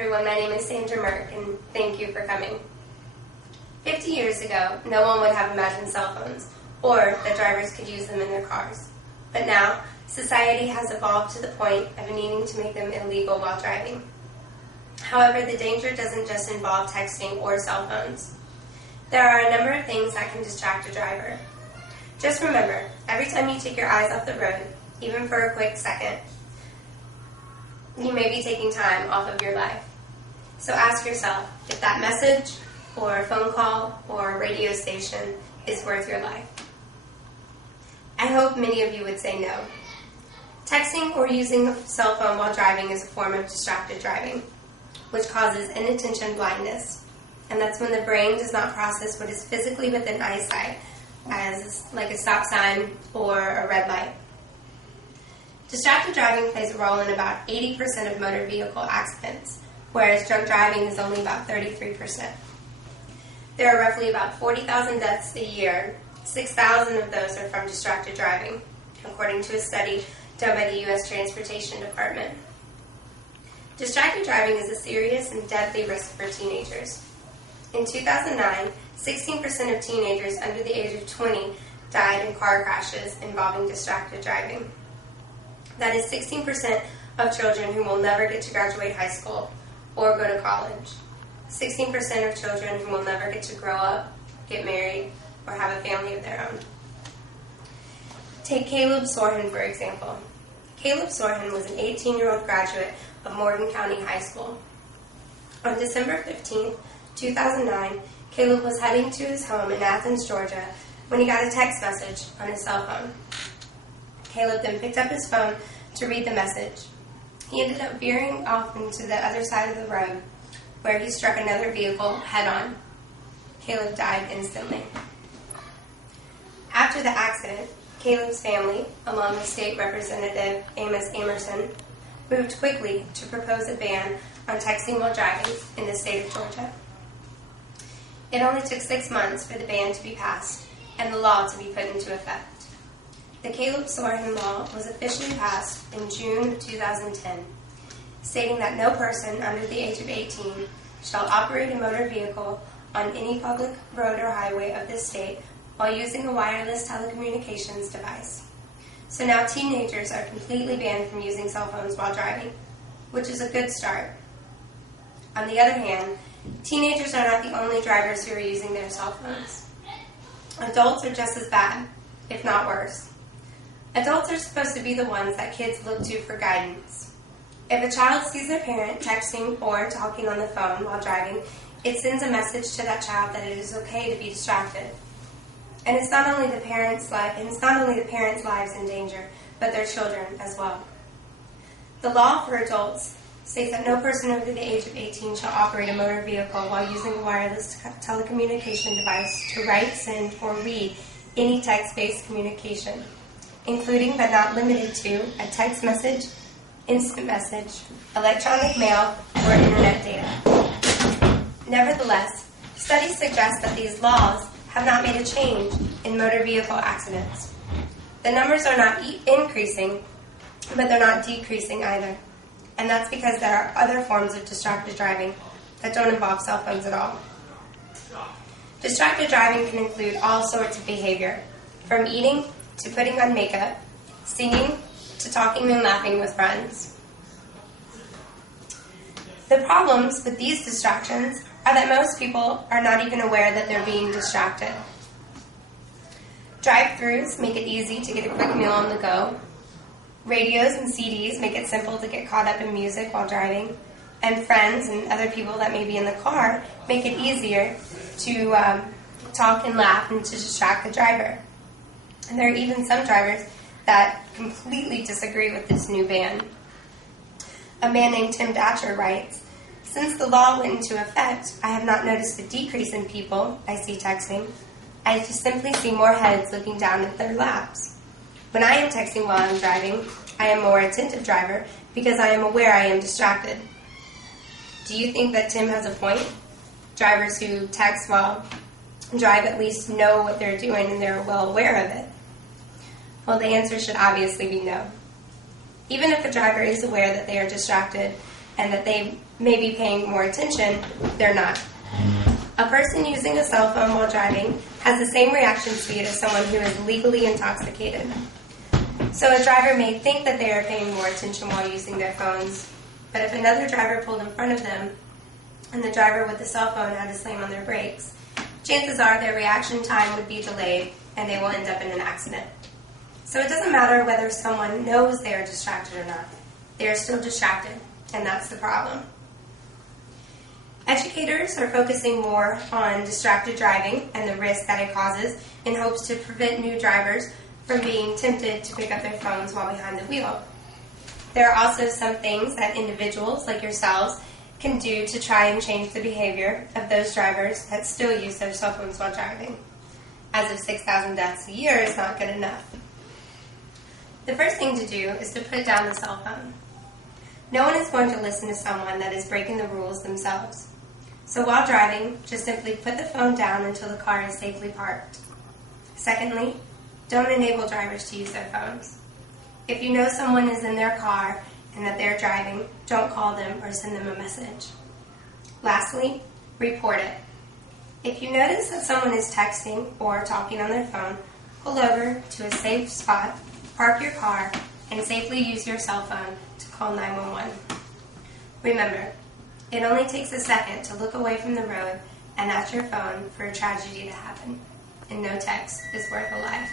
everyone, my name is Sandra Merck, and thank you for coming. 50 years ago, no one would have imagined cell phones, or that drivers could use them in their cars. But now, society has evolved to the point of needing to make them illegal while driving. However, the danger doesn't just involve texting or cell phones. There are a number of things that can distract a driver. Just remember, every time you take your eyes off the road, even for a quick second, you may be taking time off of your life. So ask yourself if that message or a phone call or a radio station is worth your life. I hope many of you would say no. Texting or using a cell phone while driving is a form of distracted driving, which causes inattention blindness. And that's when the brain does not process what is physically within eyesight, as like a stop sign or a red light. Distracted driving plays a role in about 80% of motor vehicle accidents, whereas drunk driving is only about 33%. There are roughly about 40,000 deaths a year. 6,000 of those are from distracted driving, according to a study done by the U.S. Transportation Department. Distracted driving is a serious and deadly risk for teenagers. In 2009, 16% of teenagers under the age of 20 died in car crashes involving distracted driving. That is 16% of children who will never get to graduate high school or go to college. 16% of children who will never get to grow up, get married, or have a family of their own. Take Caleb Sorhin, for example. Caleb Sorhin was an 18-year-old graduate of Morgan County High School. On December 15, 2009, Caleb was heading to his home in Athens, Georgia, when he got a text message on his cell phone. Caleb then picked up his phone to read the message. He ended up veering off into the other side of the road, where he struck another vehicle head-on. Caleb died instantly. After the accident, Caleb's family, along with State Representative Amos Amerson, moved quickly to propose a ban on texting while driving in the state of Georgia. It only took 6 months for the ban to be passed and the law to be put into effect. The Caleb Sorhin law was officially passed in June 2010, stating that no person under the age of 18 shall operate a motor vehicle on any public road or highway of this state while using a wireless telecommunications device. So now teenagers are completely banned from using cell phones while driving, which is a good start. On the other hand, teenagers are not the only drivers who are using their cell phones. Adults are just as bad, if not worse. Adults are supposed to be the ones that kids look to for guidance. If a child sees their parent texting or talking on the phone while driving, it sends a message to that child that it is okay to be distracted. And it's not only the parents' lives in danger, but their children as well. The law for adults states that no person over the age of 18 shall operate a motor vehicle while using a wireless telecommunication device to write, send, or read any text-based communication, including but not limited to a text message, instant message, electronic mail, or internet data. Nevertheless, studies suggest that these laws have not made a change in motor vehicle accidents. The numbers are not increasing, but they're not decreasing either. And that's because there are other forms of distracted driving that don't involve cell phones at all. Distracted driving can include all sorts of behavior, from eating to putting on makeup, singing to talking and laughing with friends. The problems with these distractions are that most people are not even aware that they're being distracted. Drive-thrus make it easy to get a quick meal on the go. Radios and CDs make it simple to get caught up in music while driving. And friends and other people that may be in the car make it easier to talk and laugh and to distract the driver. And there are even some drivers that completely disagree with this new ban. A man named Tim Datcher writes, "Since the law went into effect, I have not noticed a decrease in people I see texting. I just simply see more heads looking down at their laps. When I am texting while I'm driving, I am a more attentive driver because I am aware I am distracted." Do you think that Tim has a point? Drivers who text while drive at least know what they're doing and they're well aware of it. Well, the answer should obviously be no. Even if a driver is aware that they are distracted and that they may be paying more attention, they're not. A person using a cell phone while driving has the same reaction speed as someone who is legally intoxicated. So a driver may think that they are paying more attention while using their phones, but if another driver pulled in front of them and the driver with the cell phone had to slam on their brakes, chances are their reaction time would be delayed and they will end up in an accident. So it doesn't matter whether someone knows they are distracted or not. They are still distracted, and that's the problem. Educators are focusing more on distracted driving and the risk that it causes in hopes to prevent new drivers from being tempted to pick up their phones while behind the wheel. There are also some things that individuals like yourselves can do to try and change the behavior of those drivers that still use their cell phones while driving. As of 6,000 deaths a year is not good enough. The first thing to do is to put down the cell phone. No one is going to listen to someone that is breaking the rules themselves. So while driving, just simply put the phone down until the car is safely parked. Secondly, don't enable drivers to use their phones. If you know someone is in their car and that they're driving, don't call them or send them a message. Lastly, report it. If you notice that someone is texting or talking on their phone, pull over to a safe spot, park your car, and safely use your cell phone to call 911. Remember, it only takes a second to look away from the road and at your phone for a tragedy to happen, and no text is worth a life.